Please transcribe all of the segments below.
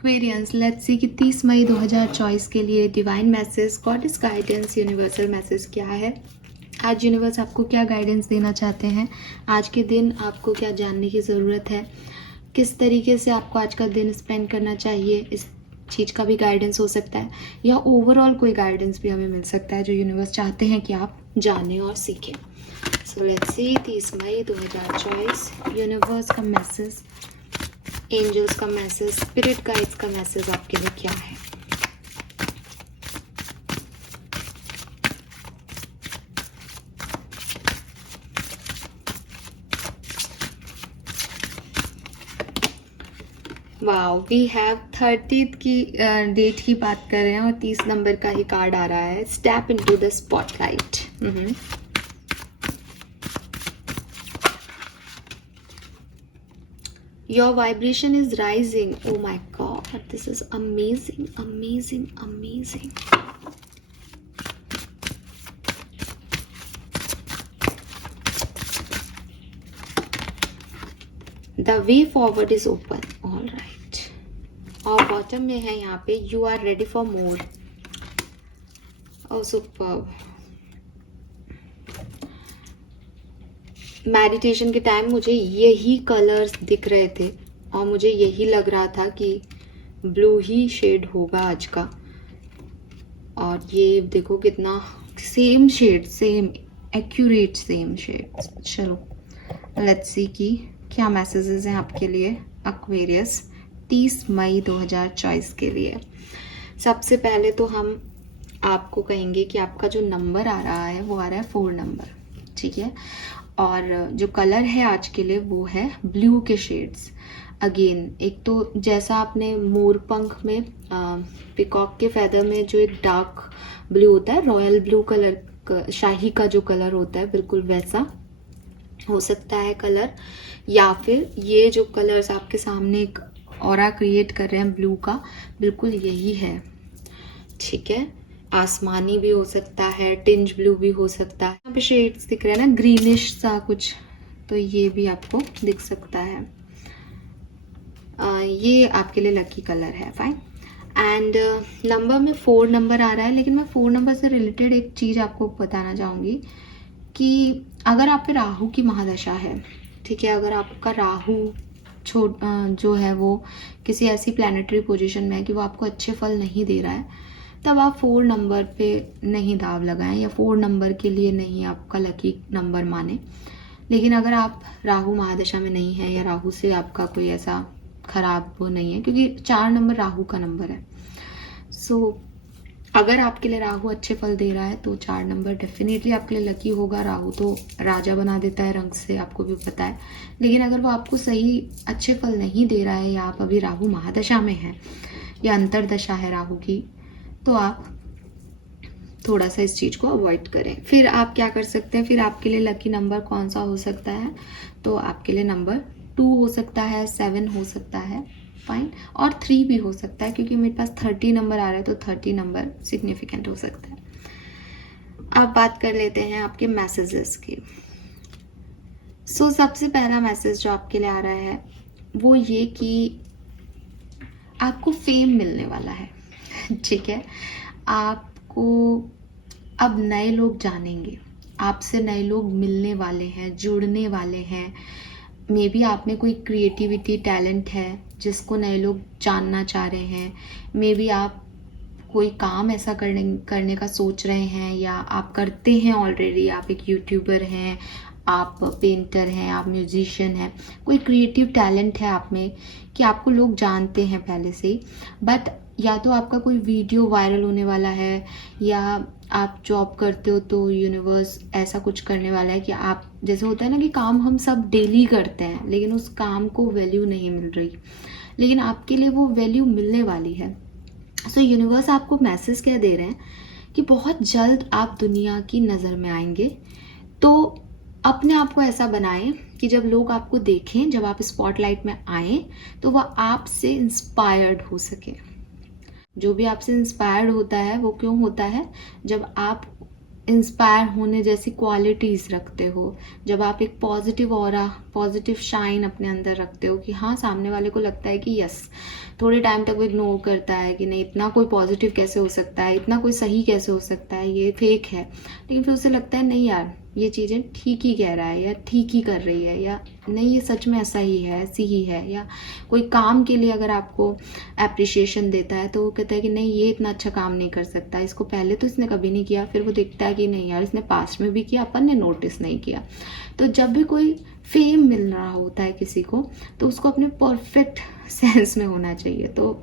Aquarians, let's see कि 30 मई 2024 के लिए divine message, goddess guidance, universal message क्या है। आज यूनिवर्स आपको क्या गाइडेंस देना चाहते हैं, आज के दिन आपको क्या जानने की ज़रूरत है, किस तरीके से आपको आज का दिन स्पेंड करना चाहिए, इस चीज़ का भी गाइडेंस हो सकता है, या ओवरऑल कोई गाइडेंस भी हमें मिल सकता है जो यूनिवर्स चाहते हैं कि आप जानें और सीखें। सो लेट्स सी 30 मई 2024 यूनिवर्स का मैसेज, एंजल्स का मैसेज, स्पिरिट गाइड्स का मैसेज आपके लिए क्या है। वाओ, वी हैव 30th की डेट की बात कर रहे हैं और 30 नंबर का ही कार्ड आ रहा है, step into the spotlight. Your vibration is rising. Oh my god, this is amazing, amazing, amazing. The way forward is open. All right. और बॉटम में है यहाँ पे you are ready for more. Oh superb. Meditation के time मुझे यही colours दिख रहे थे और मुझे यही लग रहा था कि ब्लू ही शेड होगा आज का। और ये देखो कितना same shade, same accurate same shade. चलो लेट्स सी कि क्या मैसेजेस हैं आपके लिए एक्वेरियस 30 मई 2024 के लिए। सबसे पहले तो हम आपको कहेंगे कि आपका जो नंबर आ रहा है वो आ रहा है 4 नंबर, ठीक है। और जो कलर है आज के लिए वो है ब्लू के शेड्स। अगेन एक तो जैसा आपने मोर पंख में पिकॉक के फेदर में जो एक डार्क ब्लू होता है, रॉयल ब्लू कलर, शाही का जो कलर होता है, बिल्कुल वैसा हो सकता है कलर। या फिर ये जो कलर्स आपके सामने एक ऑरा क्रिएट कर रहे हैं ब्लू का, बिल्कुल यही है, ठीक है। आसमानी भी हो सकता है, टिंज ब्लू भी हो सकता है। यहाँ पे शेड्स दिख रहे हैं ना, ग्रीनिश सा कुछ, तो ये भी आपको दिख सकता है। ये आपके लिए लकी कलर है, फाइन। एंड नंबर में 4 नंबर आ रहा है, लेकिन मैं 4 नंबर से रिलेटेड एक चीज़ आपको बताना चाहूँगी कि अगर आप पे राहु की महादशा है, ठीक है, अगर आपका राहु जो है वो किसी ऐसी प्लानिटरी पोजीशन में है कि वो आपको अच्छे फल नहीं दे रहा है, तब आप 4 नंबर पे नहीं दाव लगाएं या 4 नंबर के लिए नहीं आपका लकी नंबर माने। लेकिन अगर आप राहु महादशा में नहीं है या राहु से आपका कोई ऐसा खराब वो नहीं है, क्योंकि 4 नंबर राहु का नंबर है, सो अगर आपके लिए राहु अच्छे फल दे रहा है तो 4 नंबर डेफिनेटली आपके लिए लकी होगा। राहु तो राजा बना देता है रंग से, आपको भी पता है। लेकिन अगर वो आपको सही अच्छे फल नहीं दे रहा है या आप अभी राहु महादशा में हैं या अंतरदशा है राहु की, तो आप थोड़ा सा इस चीज़ को अवॉइड करें। फिर आप क्या कर सकते हैं, फिर आपके लिए लकी नंबर कौन सा हो सकता है, तो आपके लिए नंबर 2 हो सकता है, 7 हो सकता है, फाइन, और 3 भी हो सकता है, क्योंकि मेरे पास 30 नंबर आ रहा है तो 30 नंबर सिग्निफिकेंट हो सकता है। अब बात कर लेते हैं आपके मैसेजेस की। सो सबसे पहला मैसेज जो आपके लिए आ रहा है वो ये कि आपको फेम मिलने वाला है, ठीक है। आपको अब नए लोग जानेंगे, आपसे नए लोग मिलने वाले हैं, जुड़ने वाले हैं। मे बी आप में कोई क्रिएटिविटी टैलेंट है जिसको नए लोग जानना चाह रहे हैं। मे बी आप कोई काम ऐसा करने का सोच रहे हैं या आप करते हैं ऑलरेडी। आप एक यूट्यूबर हैं, आप पेंटर हैं, आप म्यूजिशियन हैं, कोई क्रिएटिव टैलेंट है आप में कि आपको लोग जानते हैं पहले से ही। बट या तो आपका कोई वीडियो वायरल होने वाला है, या आप जॉब करते हो तो यूनिवर्स ऐसा कुछ करने वाला है कि आप, जैसे होता है ना कि काम हम सब डेली करते हैं लेकिन उस काम को वैल्यू नहीं मिल रही, लेकिन आपके लिए वो वैल्यू मिलने वाली है। सो यूनिवर्स आपको मैसेज क्या दे रहे हैं कि बहुत जल्द आप दुनिया की नज़र में आएंगे। तो अपने आप को ऐसा बनाएं कि जब लोग आपको देखें, जब आप स्पॉटलाइट में आए, तो वह आपसे इंस्पायर्ड हो सके। जो भी आपसे इंस्पायर्ड होता है वो क्यों होता है, जब आप इंस्पायर होने जैसी क्वालिटीज़ रखते हो, जब आप एक पॉजिटिव ऑरा, पॉजिटिव शाइन अपने अंदर रखते हो कि हाँ सामने वाले को लगता है कि यस, थोड़े टाइम तक वो इग्नोर करता है कि नहीं इतना कोई पॉजिटिव कैसे हो सकता है, इतना कोई सही कैसे हो सकता है, ये फेक है, लेकिन फिर उसे लगता है नहीं यार ये चीज़ें ठीक ही कह रहा है या ठीक ही कर रही है, या नहीं ये सच में ऐसा ही है, ऐसी ही है। या कोई काम के लिए अगर आपको एप्रिशिएशन देता है तो वो कहता है कि नहीं ये इतना अच्छा काम नहीं कर सकता, इसको पहले तो इसने कभी नहीं किया, फिर वो देखता है कि नहीं यार इसने पास्ट में भी किया, अपन ने नोटिस नहीं किया। तो जब भी कोई फेम मिल रहा होता है किसी को तो उसको अपने परफेक्ट सेंस में होना चाहिए। तो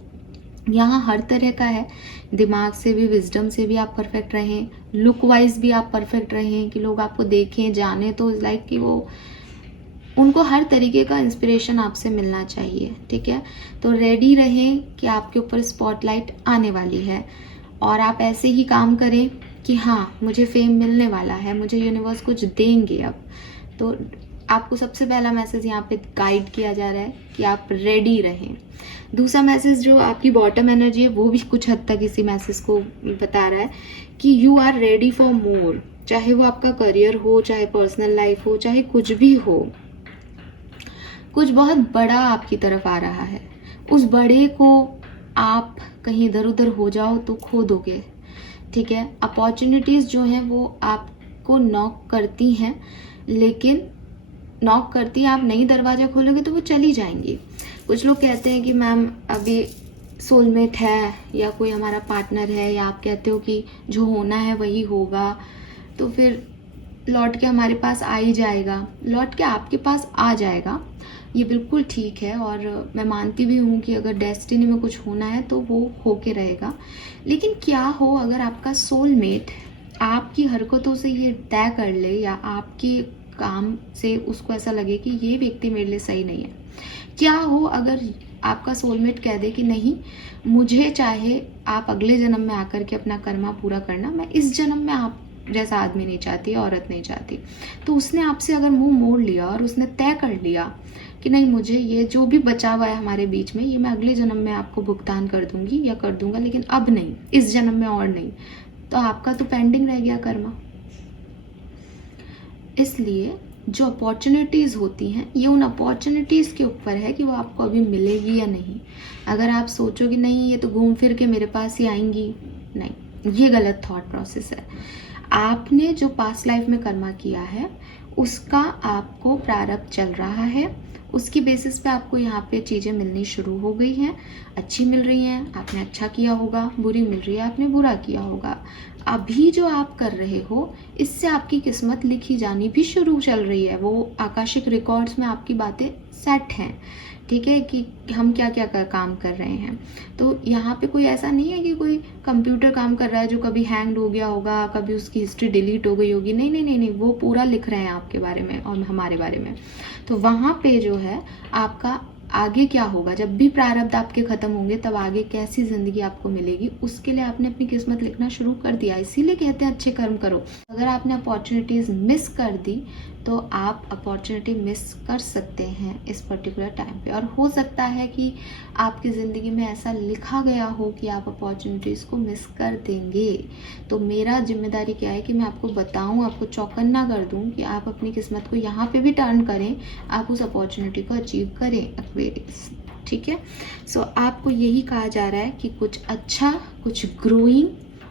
यहाँ हर तरह का है, दिमाग से भी, विजडम से भी आप परफेक्ट रहें, लुक वाइज भी आप परफेक्ट रहें कि लोग आपको देखें जाने, तो लाइक कि वो उनको हर तरीके का इंस्पिरेशन आपसे मिलना चाहिए, ठीक है। तो रेडी रहें कि आपके ऊपर स्पॉटलाइट आने वाली है और आप ऐसे ही काम करें कि हाँ मुझे फेम मिलने वाला है, मुझे यूनिवर्स कुछ देंगे अब। तो आपको सबसे पहला मैसेज यहाँ पे गाइड किया जा रहा है कि आप रेडी रहें। दूसरा मैसेज जो आपकी बॉटम एनर्जी है वो भी कुछ हद तक इसी मैसेज को बता रहा है कि you are ready for more, चाहे वो आपका करियर हो, चाहे पर्सनल लाइफ हो, चाहे कुछ भी हो, कुछ बहुत बड़ा आपकी तरफ आ रहा है। उस बड़े को आप कहीं इधर उधर हो जाओ तो खो दोगे, ठीक है। अपॉर्चुनिटीज़ जो हैं वो आपको नॉक करती हैं, लेकिन नॉक करती हैं, आप नई दरवाज़ा खोलोगे तो वो चली जाएंगी। कुछ लोग कहते हैं कि मैम अभी सोलमेट है या कोई हमारा पार्टनर है, या आप कहते हो कि जो होना है वही होगा, तो फिर लौट के हमारे पास आ ही जाएगा, लौट के आपके पास आ जाएगा, ये बिल्कुल ठीक है। और मैं मानती भी हूँ कि अगर डेस्टिनी में कुछ होना है तो वो होके रहेगा। लेकिन क्या हो अगर आपका सोलमेट आपकी हरकतों से ये तय कर ले या आपकी काम से उसको ऐसा लगे कि ये व्यक्ति मेरे लिए सही नहीं है। क्या हो अगर आपका सोलमेट कह दे कि नहीं, मुझे चाहे आप अगले जन्म में आकर के अपना कर्मा पूरा करना, मैं इस जन्म में आप जैसा आदमी नहीं चाहती, औरत नहीं चाहती। तो उसने आपसे अगर मुंह मोड़ लिया और उसने तय कर लिया कि नहीं मुझे ये जो भी बचा हुआ है हमारे बीच में, ये मैं अगले जन्म में आपको भुगतान कर दूंगी या कर दूंगा, लेकिन अब नहीं, इस जन्म में और नहीं, तो आपका तो पेंडिंग रह गया कर्मा। इसलिए जो अपॉर्चुनिटीज़ होती हैं ये उन अपॉर्चुनिटीज़ के ऊपर है कि वो आपको अभी मिलेगी या नहीं। अगर आप सोचो कि नहीं ये तो घूम फिर के मेरे पास ही आएंगी, नहीं, ये गलत थॉट प्रोसेस है। आपने जो पास्ट लाइफ में कर्मा किया है उसका आपको प्रारब्ध चल रहा है, उसकी बेसिस पे आपको यहाँ पे चीज़ें मिलनी शुरू हो गई हैं, अच्छी मिल रही हैं, आपने अच्छा किया होगा, बुरी मिल रही है, आपने बुरा किया होगा। अभी जो आप कर रहे हो इससे आपकी किस्मत लिखी जानी भी शुरू चल रही है, वो आकाशिक रिकॉर्ड्स में आपकी बातें सेट हैं, ठीक है, कि हम क्या क्या काम कर रहे हैं। तो यहाँ पे कोई ऐसा नहीं है कि कोई कंप्यूटर काम कर रहा है जो कभी हैंग्ड हो गया होगा, कभी उसकी हिस्ट्री डिलीट हो गई होगी, नहीं नहीं नहीं नहीं, वो पूरा लिख रहे हैं आपके बारे में और हमारे बारे में। तो वहाँ पे जो है आपका आगे क्या होगा, जब भी प्रारब्ध आपके खत्म होंगे तब आगे कैसी जिंदगी आपको मिलेगी, उसके लिए आपने अपनी किस्मत लिखना शुरू कर दिया। इसीलिए कहते हैं अच्छे कर्म करो। अगर आपने अपॉर्चुनिटीज़ मिस कर दी तो आप अपॉर्चुनिटी मिस कर सकते हैं इस पर्टिकुलर टाइम पे, और हो सकता है कि आपकी ज़िंदगी में ऐसा लिखा गया हो कि आप अपॉर्चुनिटीज़ को मिस कर देंगे। तो मेरा जिम्मेदारी क्या है कि मैं आपको बताऊं, आपको चौकन्ना कर दूं कि आप अपनी किस्मत को यहाँ पे भी टर्न करें, आप उस अपॉर्चुनिटी को अचीव करें एक्वेरियस, ठीक है। सो आपको यही कहा जा रहा है कि कुछ अच्छा, कुछ ग्रोइंग,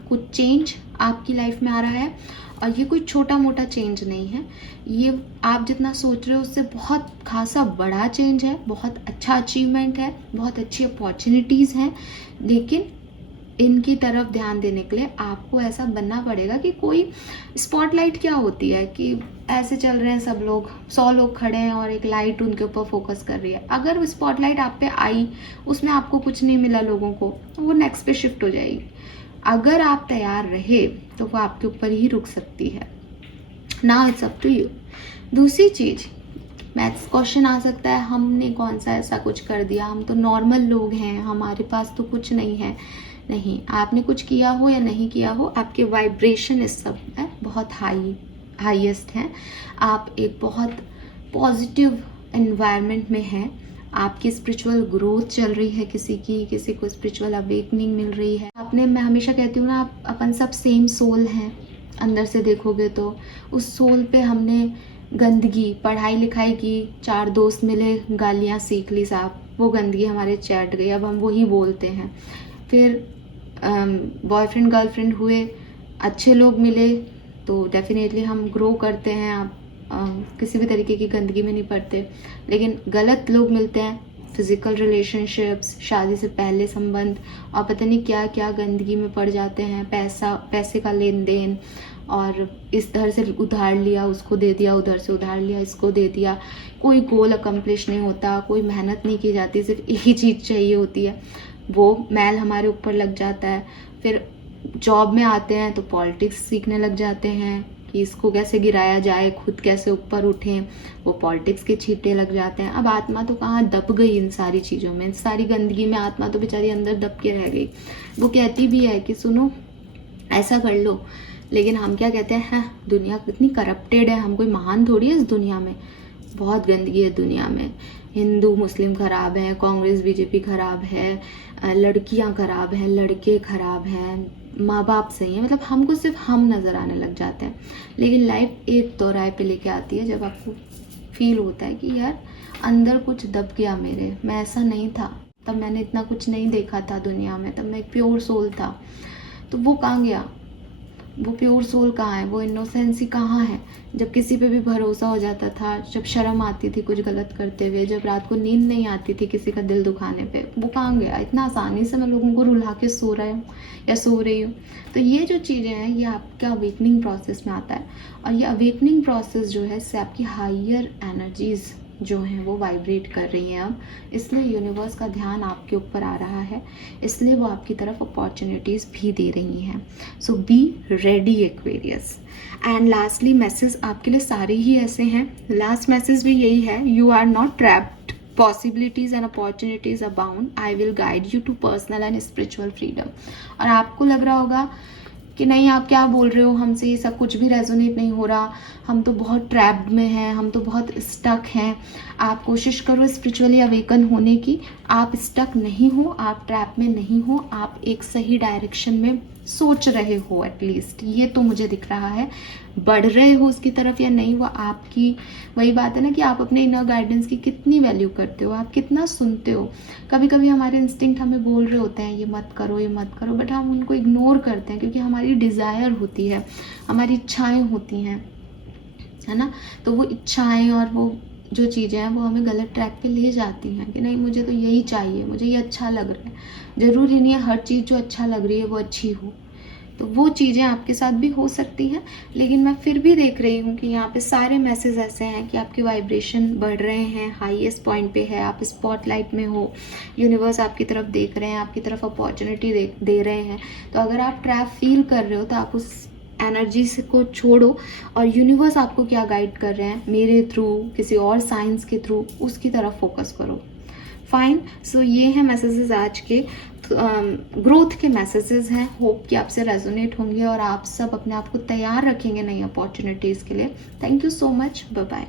कुछ चेंज आपकी लाइफ में आ रहा है, और ये कोई छोटा मोटा चेंज नहीं है, ये आप जितना सोच रहे हो उससे बहुत खासा बड़ा चेंज है, बहुत अच्छा अचीवमेंट है, बहुत अच्छी अपॉर्चुनिटीज़ हैं। लेकिन इनकी तरफ ध्यान देने के लिए आपको ऐसा बनना पड़ेगा कि कोई स्पॉटलाइट क्या होती है कि ऐसे चल रहे हैं सब लोग, 100 लोग खड़े हैं और एक लाइट उनके ऊपर फोकस कर रही है। अगर स्पॉटलाइट आप पे आई, उसमें आपको कुछ नहीं मिला लोगों को, तो वो नेक्स्ट पे शिफ्ट हो जाएगी। अगर आप तैयार रहे तो वो आपके ऊपर ही रुक सकती है। Now it's up to you. दूसरी चीज़, मैथ्स क्वेश्चन आ सकता है, हमने कौन सा ऐसा कुछ कर दिया, हम तो नॉर्मल लोग हैं, हमारे पास तो कुछ नहीं है। नहीं, आपने कुछ किया हो या नहीं किया हो, आपके वाइब्रेशन इस सब में बहुत हाईएस्ट हैं। आप एक बहुत पॉजिटिव एनवायरनमेंट में हैं, आपकी स्पिरिचुअल ग्रोथ चल रही है, किसी को स्पिरिचुअल अवेकनिंग मिल रही है। मैं हमेशा कहती हूँ ना, आप अपन सब सेम सोल हैं, अंदर से देखोगे तो उस सोल पे हमने गंदगी, पढ़ाई लिखाई की, 4 दोस्त मिले, गालियाँ सीख ली साहब, वो गंदगी हमारे चैट गई, अब हम वही बोलते हैं। फिर बॉयफ्रेंड गर्लफ्रेंड हुए, अच्छे लोग मिले तो डेफिनेटली हम ग्रो करते हैं, आप किसी भी तरीके की गंदगी में नहीं पड़ते। लेकिन गलत लोग मिलते हैं, फिज़िकल रिलेशनशिप्स, शादी से पहले संबंध, और पता नहीं क्या क्या गंदगी में पड़ जाते हैं। पैसे का लेन देन, और इस तरह से उधार लिया, उसको दे दिया, उधर से उधार लिया, इसको दे दिया। कोई गोल अकम्प्लिश नहीं होता, कोई मेहनत नहीं की जाती, सिर्फ एक ही चीज़ चाहिए होती है, वो मैल हमारे ऊपर लग जाता है। फिर जॉब में आते हैं तो पॉलिटिक्स सीखने लग जाते हैं कि इसको कैसे गिराया जाए, खुद कैसे ऊपर उठें, वो पॉलिटिक्स के छींटे लग जाते हैं। अब आत्मा तो कहाँ दब गई इन सारी चीज़ों में, इन सारी गंदगी में आत्मा तो बेचारी अंदर दब के रह गई। वो कहती भी है कि सुनो ऐसा कर लो, लेकिन हम क्या कहते हैं, दुनिया कितनी करप्टेड है, हम कोई महान थोड़ी है इस दुनिया में, बहुत गंदगी है दुनिया में। हिंदू मुस्लिम खराब है, कांग्रेस बीजेपी खराब है, लड़कियां खराब हैं, लड़के खराब हैं, माँ बाप सही है, मतलब हमको सिर्फ हम नज़र आने लग जाते हैं। लेकिन लाइफ एक चौराहे पे लेके आती है जब आपको फील होता है कि यार अंदर कुछ दब गया मेरे, मैं ऐसा नहीं था, तब मैंने इतना कुछ नहीं देखा था दुनिया में, तब मैं एक प्योर सोल था। तो वो कहाँ गया, वो प्योर सोल कहाँ है, वो इनोसेंसी कहाँ है, जब किसी पे भी भरोसा हो जाता था, जब शर्म आती थी कुछ गलत करते हुए, जब रात को नींद नहीं आती थी किसी का दिल दुखाने पे, वो कहाँ गया। इतना आसानी से मैं लोगों को रुला के सो रहा हूँ या सो रही हूँ। तो ये जो चीज़ें हैं ये आपका अवेकनिंग प्रोसेस में आता है, और ये अवेकनिंग प्रोसेस जो है इससे आपकी हायर एनर्जीज़ जो हैं वो वाइब्रेट कर रही हैं अब, इसलिए यूनिवर्स का ध्यान आपके ऊपर आ रहा है, इसलिए वो आपकी तरफ अपॉर्चुनिटीज़ भी दे रही हैं। So be ready Aquarius. And lastly message आपके लिए सारे ही ऐसे हैं, लास्ट मैसेज भी यही है, you are not trapped, possibilities and opportunities abound, I will guide you to personal and spiritual freedom. और आपको लग रहा होगा कि नहीं आप क्या बोल रहे हो, हमसे ये सब कुछ भी रेजोनेट नहीं हो रहा, हम तो बहुत ट्रैप्ड में हैं, हम तो बहुत स्टक हैं। आप कोशिश करो स्पिरिचुअली अवेकन होने की, आप स्टक नहीं हो, आप ट्रैप में नहीं हो, आप एक सही डायरेक्शन में सोच रहे हो, एटलीस्ट ये तो मुझे दिख रहा है। बढ़ रहे हो उसकी तरफ या नहीं, वो आपकी वही बात है ना कि आप अपने इनर गाइडेंस की कितनी वैल्यू करते हो, आप कितना सुनते हो। कभी कभी हमारे इंस्टिंक्ट हमें बोल रहे होते हैं ये मत करो ये मत करो, बट हम उनको इग्नोर करते हैं क्योंकि हमारी डिज़ायर होती है, हमारी इच्छाएं होती हैं, है ना। तो वो इच्छाएं और वो जो चीज़ें हैं वो हमें गलत ट्रैक पे ले जाती हैं कि नहीं मुझे तो यही चाहिए, मुझे ये अच्छा लग रहा है। ज़रूरी नहीं है हर चीज़ जो अच्छा लग रही है वो अच्छी हो, तो वो चीज़ें आपके साथ भी हो सकती हैं। लेकिन मैं फिर भी देख रही हूँ कि यहाँ पे सारे मैसेज ऐसे हैं कि आपके वाइब्रेशन बढ़ रहे हैं, हाईएस्ट पॉइंट पे है, आप स्पॉटलाइट में हो, यूनिवर्स आपकी तरफ देख रहे हैं, आपकी तरफ अपॉर्चुनिटी दे रहे हैं। तो अगर आप ट्रैप फील कर रहे हो तो आप उस एनर्जी से को छोड़ो, और यूनिवर्स आपको क्या गाइड कर रहे हैं मेरे थ्रू, किसी और साइंस के थ्रू, उसकी तरफ फोकस करो। फाइन। सो ये हैं मैसेजेस आज के, ग्रोथ के मैसेजेस हैं। होप कि आपसे रेजोनेट होंगे और आप सब अपने आप को तैयार रखेंगे नई अपॉर्चुनिटीज़ के लिए। Thank you so much, bye bye.